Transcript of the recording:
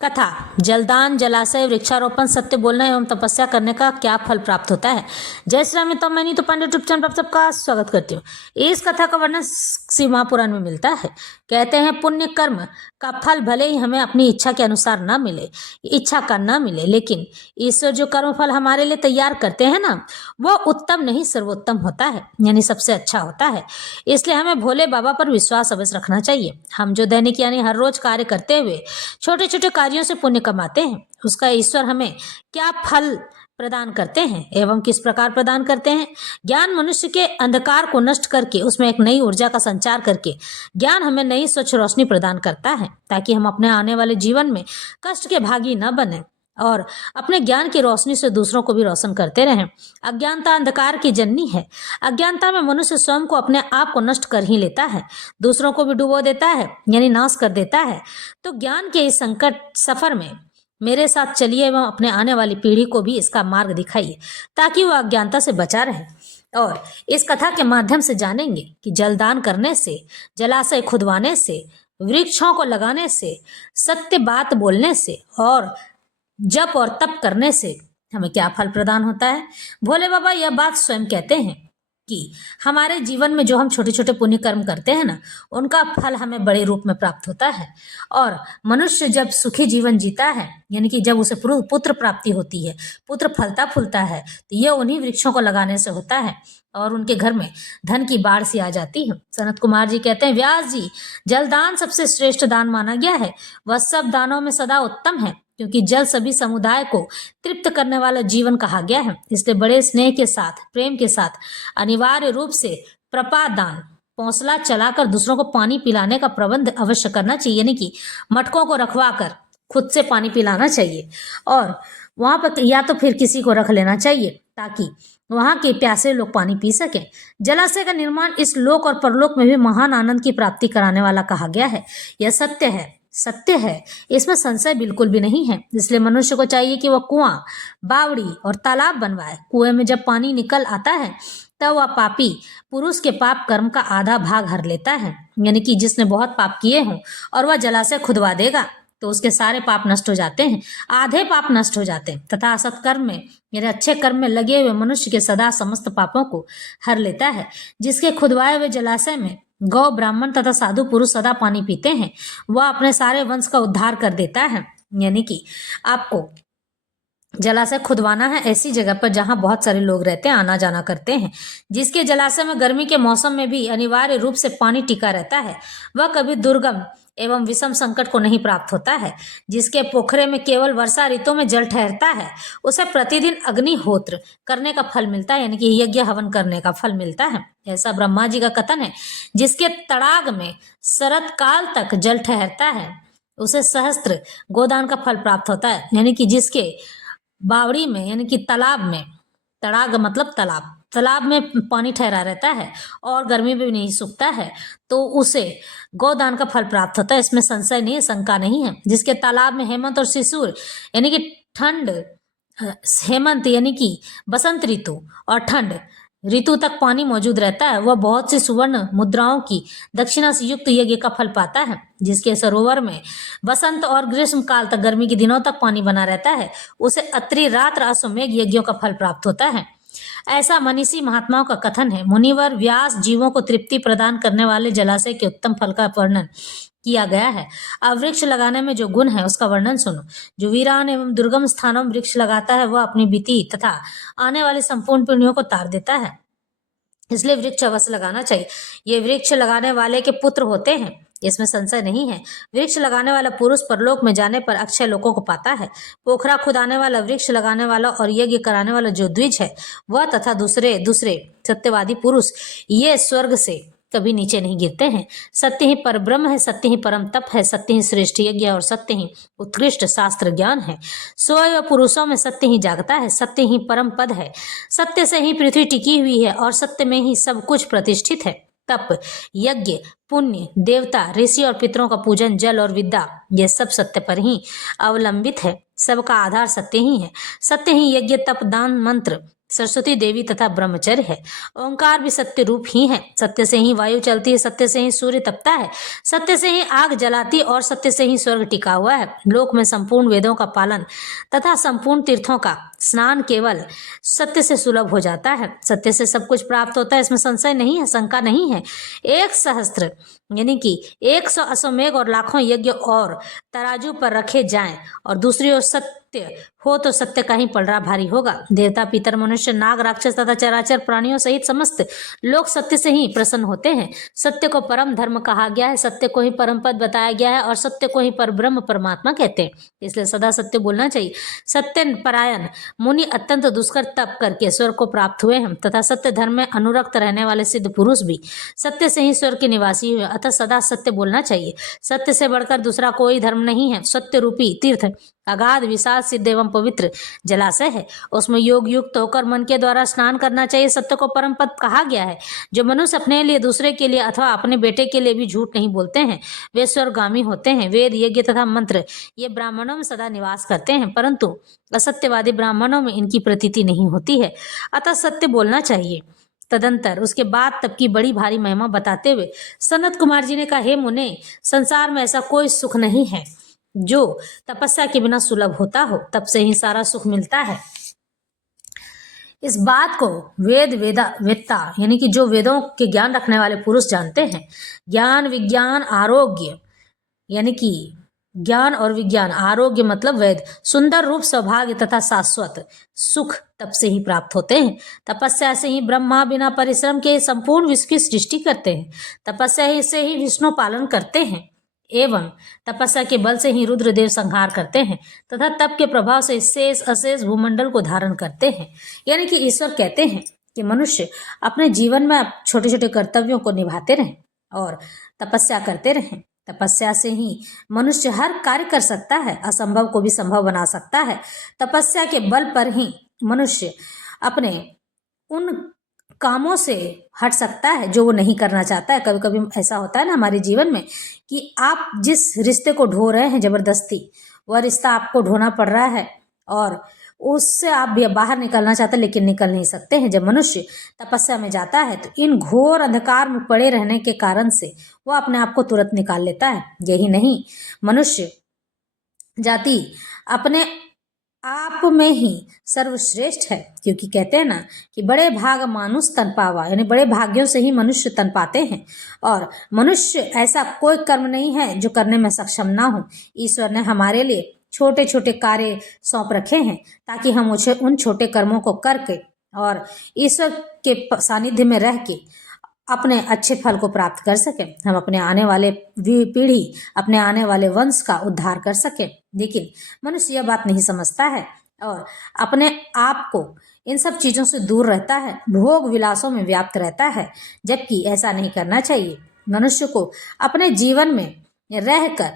कथा। जलदान, जलाशय, वृक्षारोपण, सत्य बोलना एवं तपस्या करने का क्या फल प्राप्त होता है। जय श्री राम। तो मैं नीतू पांडे यूट्यूब चैनल पर सबका स्वागत करती हूँ। इस कथा का वर्णन शिव महापुराण में मिलता है। कहते हैं, पुण्य कर्म का फल भले ही हमें अपनी इच्छा के अनुसार न मिले, इच्छा का न मिले, लेकिन ईश्वर जो कर्म फल हमारे लिए तैयार करते हैं ना, वो उत्तम नहीं सर्वोत्तम होता है, यानी सबसे अच्छा होता है। इसलिए हमें भोले बाबा पर विश्वास अवश्य रखना चाहिए। हम जो दैनिक यानी हर रोज कार्य करते हुए छोटे छोटे कार्यों से पुण्य कमाते हैं, उसका ईश्वर हमें क्या फल प्रदान करते हैं एवं किस प्रकार प्रदान करते हैं। ज्ञान मनुष्य के अंधकार को नष्ट करके उसमें एक नई ऊर्जा का संचार करके ज्ञान हमें नई स्वच्छ रोशनी प्रदान करता है, ताकि हम अपने आने वाले जीवन में कष्ट के भागी न बने और अपने ज्ञान की रोशनी से दूसरों को भी रोशन करते रहें। अज्ञानता अंधकार की जननी है। अज्ञानता में मनुष्य स्वयं को, अपने आप को नष्ट कर ही लेता है, दूसरों को भी डुबो देता है, यानी नाश कर देता है। तो ज्ञान के इस संकट सफर में मेरे साथ चलिए एवं अपने आने वाली पीढ़ी को भी इसका मार्ग दिखाइए, ताकि वह अज्ञानता से बचा रहे। और इस कथा के माध्यम से जानेंगे कि जलदान करने से, जलाशय खुदवाने से, वृक्षों को लगाने से, सत्य बात बोलने से और जप और तप करने से हमें क्या फल प्रदान होता है। भोले बाबा यह बात स्वयं कहते हैं कि हमारे जीवन में जो हम छोटे छोटे पुण्य कर्म करते हैं ना, उनका फल हमें बड़े रूप में प्राप्त होता है। और मनुष्य जब सुखी जीवन जीता है, यानी कि जब उसे पुत्र प्राप्ति होती है, पुत्र फलता फूलता है, तो यह उन्हीं वृक्षों को लगाने से होता है और उनके घर में धन की बाढ़ सी आ जाती है। सनत कुमार जी कहते हैं, व्यास जी, जलदान सबसे श्रेष्ठ दान माना गया है। वह सब दानों में सदा उत्तम है, क्योंकि जल सभी समुदाय को तृप्त करने वाला जीवन कहा गया है। इसलिए बड़े स्नेह के साथ, प्रेम के साथ अनिवार्य रूप से प्रपात दान, पौंसला चलाकर दूसरों को पानी पिलाने का प्रबंध अवश्य करना चाहिए, यानी कि मटकों को रखवा कर खुद से पानी पिलाना चाहिए और वहां पर या तो फिर किसी को रख लेना चाहिए, ताकि वहां के प्यासे लोग पानी पी सकें। जलाशय का निर्माण इस लोक और परलोक में भी महान आनंद की प्राप्ति कराने वाला कहा गया है। यह सत्य है, सत्य है, इसमें संशय बिल्कुल भी नहीं है। इसलिए मनुष्य को चाहिए कि वह कुआं, बावड़ी और तालाब बनवाए। कुएं में जब पानी निकल आता है, तब वह पापी पुरुष के पाप कर्म का आधा भाग हर लेता है, यानी कि जिसने बहुत पाप किए हों और वह जलाशय खुदवा देगा, तो उसके सारे पाप नष्ट हो जाते हैं, आधे पाप नष्ट हो जाते हैं। तथा सत्कर्म में, यानी अच्छे कर्म में लगे हुए मनुष्य के सदा समस्त पापों को हर लेता है। जिसके खुदवाए हुए जलाशय में गौ, ब्राह्मण तथा साधु पुरुष सदा पानी पीते हैं, वह अपने सारे वंश का उद्धार कर देता है। यानी कि आपको जलाशय खुदवाना है ऐसी जगह पर जहां बहुत सारे लोग रहते हैं, आना जाना करते हैं। जिसके जलाशय में गर्मी के मौसम में भी अनिवार्य रूप से पानी टिका रहता है, वह कभी दुर्गम एवं विषम संकट को नहीं प्राप्त होता है। जिसके पोखरे में केवल वर्षा ऋतु में जल ठहरता है, उसे प्रतिदिन अग्निहोत्र करने का फल मिलता है, यानी कि यज्ञ हवन करने का फल मिलता है। ऐसा ब्रह्मा जी का कथन है। जिसके तड़ाग में शरत काल तक जल ठहरता है, उसे सहस्त्र गोदान का फल प्राप्त होता है। यानी कि जिसके बावड़ी में, यानी कि तालाब में, तड़ाग मतलब तालाब, तालाब में पानी ठहरा रहता है और गर्मी में भी नहीं सूखता है, तो उसे गोदान का फल प्राप्त होता है। इसमें संशय नहीं है, शंका नहीं है। जिसके तालाब में हेमंत और शिशिर, यानी कि ठंड, हेमंत यानी कि बसंत ऋतु और ठंड ऋतु तक पानी मौजूद रहता है, वह बहुत सी सुवर्ण मुद्राओं की दक्षिणा से युक्त यज्ञ का फल पाता है। जिसके सरोवर में बसंत और ग्रीष्म काल तक, गर्मी के दिनों तक पानी बना रहता है, उसे अत्रि रात्र अश्वमेघ यज्ञों का फल प्राप्त होता है। ऐसा मनीषी महात्माओं का कथन है। मुनिवर व्यास जीवों को तृप्ति प्रदान करने वाले जलाशय के उत्तम फल का वर्णन किया गया है। अब वृक्ष लगाने में जो गुण है उसका वर्णन सुनो। जो वीरान एवं दुर्गम स्थानों में वृक्ष लगाता है, वह अपनी बीती तथा आने वाली संपूर्ण पीढ़ियों को तार देता है। इसलिए वृक्ष अवश्य लगाना चाहिए। ये वृक्ष लगाने वाले के पुत्र होते हैं, इसमें संशय नहीं है। वृक्ष लगाने वाला पुरुष परलोक में जाने पर अक्षय लोकों को पाता है। पोखरा खुदाने वाला, वृक्ष लगाने वाला और यज्ञ कराने वाला जो द्विज है, वह तथा दूसरे सत्यवादी पुरुष, ये स्वर्ग से कभी नीचे नहीं गिरते हैं। सत्य ही परब्रह्म है, सत्य ही परम तप है, सत्य ही श्रेष्ठ यज्ञ और सत्य ही उत्कृष्ट शास्त्र ज्ञान है। स्वयं पुरुषों में सत्य ही जागता है, सत्य ही परम पद है। सत्य से ही पृथ्वी टिकी हुई है और सत्य में ही सब कुछ प्रतिष्ठित है। तप, यज्ञ, पुण्य, देवता, ऋषि और पितरों का पूजन, जल और विद्या, ये सब सत्य पर ही अवलंबित है। सबका आधार सत्य ही है। सत्य ही यज्ञ, तप, दान, मंत्र सरस्वती देवी तथा ब्रह्मचर्य है। ओंकार भी सत्य रूप ही है। सत्य से ही वायु चलती है, सत्य से ही सूर्य तपता है, सत्य से ही आग जलाती और सत्य से ही स्वर्ग टिका हुआ है। लोक में संपूर्ण वेदों का पालन तथा संपूर्ण तीर्थों का स्नान केवल सत्य से सुलभ हो जाता है। सत्य से सब कुछ प्राप्त होता है, इसमें संशय नहीं है, शंका नहीं है। 1,000 यानी कि 100 अश्वमेघ और लाखों यज्ञ और तराजू पर रखे जाएं और दूसरी ओर सत्य हो तो सत्य का ही पलड़ा भारी होगा। देवता, पितर, मनुष्य, नाग, राक्षस तथा चराचर प्राणियों सहित समस्त लोग सत्य से ही प्रसन्न होते हैं। सत्य को परम धर्म कहा गया है, सत्य को ही परम पद बताया गया है और सत्य को ही परब्रह्म परमात्मा कहते हैं। इसलिए सदा सत्य बोलना चाहिए। सत्य परायण मुनि अत्यंत दुष्कर तप करके स्वर्ग को प्राप्त हुए हैं तथा सत्य धर्म में अनुरक्त रहने वाले सिद्ध पुरुष भी सत्य से ही स्वर्ग के निवासी हुए। अतः सदा सत्य बोलना चाहिए। सत्य से बढ़कर दूसरा कोई धर्म नहीं है। सत्य रूपी तीर्थ अगाध विशाल सिद्ध एवं पवित्र जलाशय है, उसमें योग युक्त होकर मन के द्वारा स्नान करना चाहिए। सत्य को परम पद कहा गया है। जो मनुष्य अपने लिए, दूसरे के लिए अथवा अपने बेटे के लिए भी झूठ नहीं बोलते हैं वे स्वर्गामी होते हैं। वेद, यज्ञ तथा मंत्र ये ब्राह्मणों में सदा निवास करते हैं, परंतु असत्यवादी ब्राह्मणों में इनकी प्रतीति नहीं होती है। अतः सत्य बोलना चाहिए। तदंतर उसके बाद तब की बड़ी भारी महिमा बताते हुए सनत कुमार जी ने कहा, हे मुने, संसार में ऐसा कोई सुख नहीं है जो तपस्या के बिना सुलभ होता हो। तप से ही सारा सुख मिलता है। इस बात को वेदता यानी कि जो वेदों के ज्ञान रखने वाले पुरुष जानते हैं। ज्ञान, विज्ञान, आरोग्य यानी कि ज्ञान और विज्ञान, आरोग्य मतलब वेद, सुंदर रूप, सौभाग्य तथा शाश्वत सुख तप से ही प्राप्त होते हैं। तपस्या से ही ब्रह्मा बिना परिश्रम के संपूर्ण विश्व की सृष्टि करते हैं। तपस्या से ही विष्णु पालन करते हैं एवं तपस्या के बल से ही रुद्रदेव संहार करते हैं तथा तप के प्रभाव से शेष अशेष भूमंडल को धारण करते हैं। यानी कि ईश्वर कहते हैं कि मनुष्य अपने जीवन में छोटे छोटे कर्तव्यों को निभाते रहें और तपस्या करते रहें। तपस्या से ही मनुष्य हर कार्य कर सकता है, असंभव को भी संभव बना सकता है। तपस्या के बल पर ही मनुष्य अपने उन कामों से हट सकता है जो वो नहीं करना चाहता है। कभी कभी ऐसा होता है ना हमारे जीवन में कि आप जिस रिश्ते को ढो रहे हैं जबरदस्ती, वह रिश्ता आपको ढोना पड़ रहा है और उससे आप भी बाहर निकलना चाहते हैं लेकिन निकल नहीं सकते हैं। जब मनुष्य तपस्या में जाता है तो इन घोर अंधकार में पड़े रहने के कारण से वह अपने आप को तुरंत निकाल लेता है। यही नहीं, मनुष्य जाति अपने आप में ही सर्वश्रेष्ठ है, क्योंकि कहते हैं ना कि बड़े भाग मानुष तन पावा, यानी बड़े भाग्यों से ही मनुष्य तन पाते हैं और मनुष्य ऐसा कोई कर्म नहीं है जो करने में सक्षम ना हो। ईश्वर ने हमारे लिए छोटे छोटे कार्य सौंप रखे हैं ताकि हम उन छोटे कर्मों को करके और ईश्वर के सानिध्य में रह के अपने अच्छे फल को प्राप्त कर सकें। हम अपने आने वाले पीढ़ी, अपने आने वाले वंश का उद्धार कर सकें। लेकिन मनुष्य यह बात नहीं समझता है और अपने आप को इन सब चीज़ों से दूर रहता है, भोग विलासों में व्याप्त रहता है, जबकि ऐसा नहीं करना चाहिए। मनुष्य को अपने जीवन में रहकर